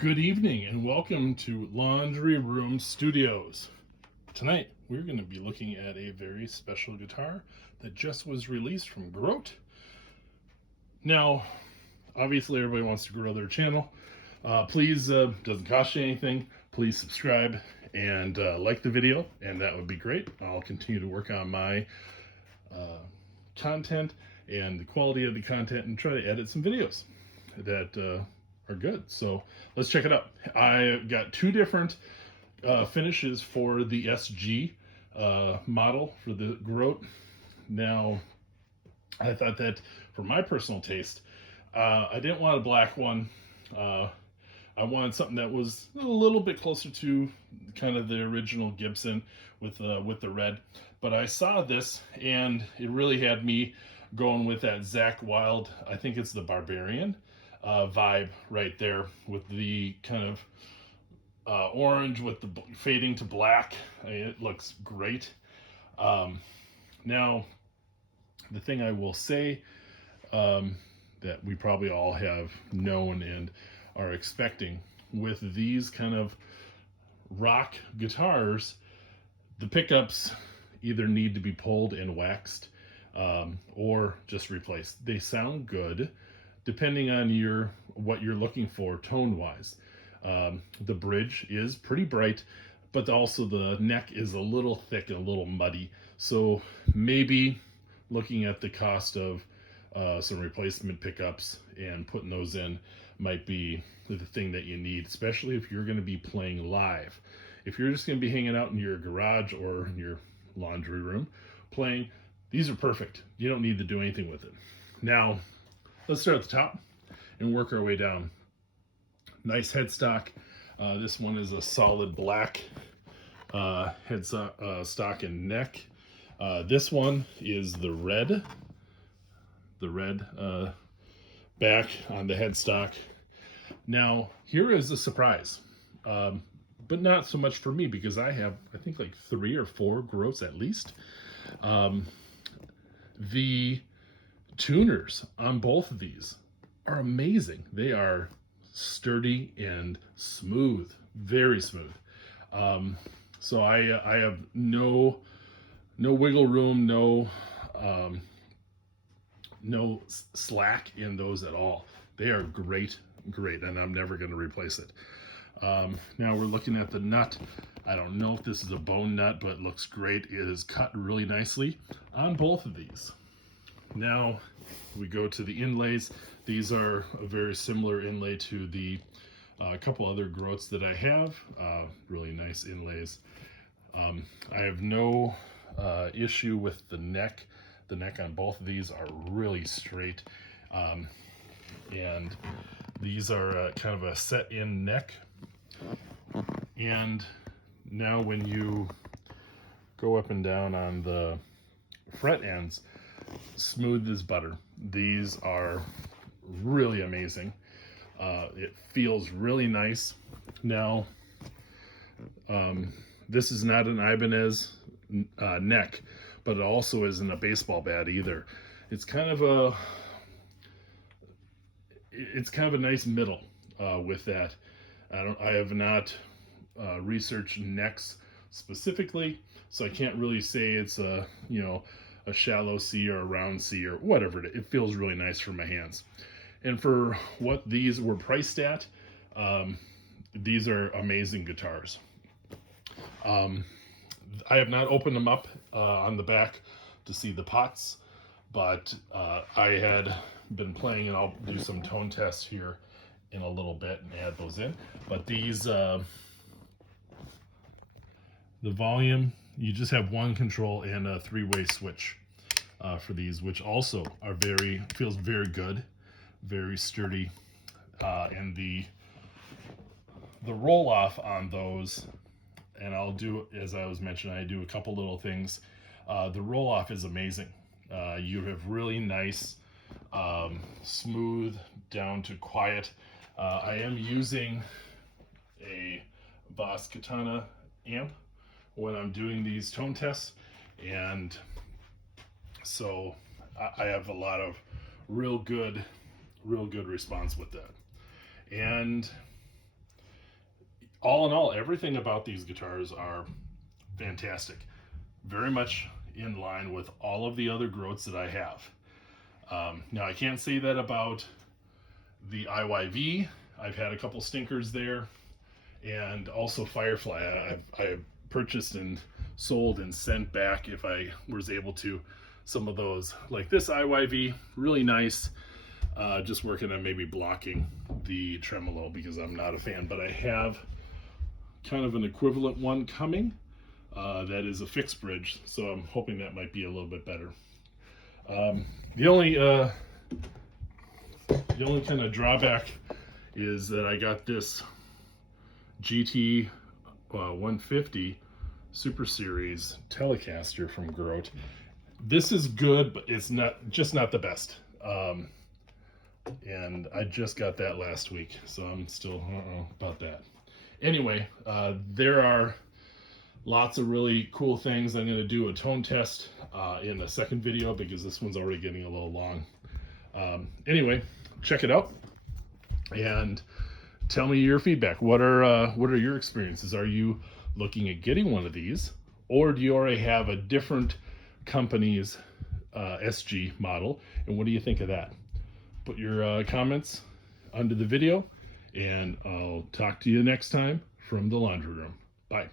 Good evening and welcome to Laundry Room Studios. Tonight we're going to be looking at a very special guitar that just was released from Grote. Now, obviously everybody wants to grow their channel. Please, doesn't cost you anything. Please subscribe and like the video, and that would be great. I'll continue to work on my content and the quality of the content and try to edit some videos that are good. So let's check it out. I got two different finishes for the SG model for the Grote. Now, I thought that for my personal taste, I didn't want a black one. I wanted something that was a little bit closer to kind of the original Gibson with the red. But I saw this and it really had me going with that Zakk Wylde, I think it's the Barbarian vibe right there, with the kind of orange with the fading to black. It looks great. Now, the thing I will say that we probably all have known and are expecting with these kind of rock guitars, the pickups either need to be pulled and waxed or just replaced. They sound good depending on what you're looking for tone wise. The bridge is pretty bright, but also the neck is a little thick and a little muddy. So maybe looking at the cost of some replacement pickups and putting those in might be the thing that you need, especially if you're going to be playing live. If you're just going to be hanging out in your garage or in your laundry room playing, these are perfect. You don't need to do anything with it. Now, let's start at the top and work our way down. Nice headstock. This one is a solid black headstock and neck. This one is the red back on the headstock. Now, here is a surprise, but not so much for me because I have, I think, like 3 or 4 Grotes at least. The tuners on both of these are amazing. They are sturdy and smooth, very smooth. So I have no wiggle room, no slack in those at all. They are great, and I'm never going to replace it. Now we're looking at the nut. I don't know if this is a bone nut, but it looks great. It is cut really nicely on both of these. Now we go to the inlays. These are a very similar inlay to the couple other Grotes that I have. Really nice inlays. I have no issue with the neck. The neck on both of these are really straight. And these are kind of a set-in neck. And now when you go up and down on the fret ends, smooth as butter. These are really amazing. It feels really nice. Now, this is not an Ibanez neck, but it also isn't a baseball bat either. It's kind of a nice middle with that. I have not researched necks specifically, so I can't really say it's a shallow C or a round C or whatever. It feels really nice for my hands. And for what these were priced at, these are amazing guitars. I have not opened them up on the back to see the pots, but I had been playing, and I'll do some tone tests here in a little bit and add those in. But these, the volume, you just have one control and a 3-way switch for these, which also are feels very good, very sturdy, and the roll off on those, and I'll do, as I was mentioning, I do a couple little things. The roll off is amazing. You have really nice, smooth down to quiet. I am using a BOSS Katana amp when I'm doing these tone tests, and so I have a lot of real good response with that. And all in all, everything about these guitars are fantastic. Very much in line with all of the other Grotes that I have. Now, I can't say that about the IYV. I've had a couple stinkers there, and also Firefly. I've purchased and sold and sent back, if I was able to, some of those. Like this IYV, really nice. Just working on maybe blocking the tremolo because I'm not a fan, but I have kind of an equivalent one coming that is a fixed bridge, so I'm hoping that might be a little bit better. The only kind of drawback is that I got this GT 150 Super Series Telecaster from Grote. This is good, but it's not the best. And I just got that last week, so I'm still about that. Anyway, there are lots of really cool things. I'm going to do a tone test in a second video because this one's already getting a little long. Anyway, check it out and tell me your feedback. What are your experiences? Are you looking at getting one of these, or do you already have a different company's SG model, and what do you think of that? Put your comments under the video, and I'll talk to you next time from the laundry room. Bye.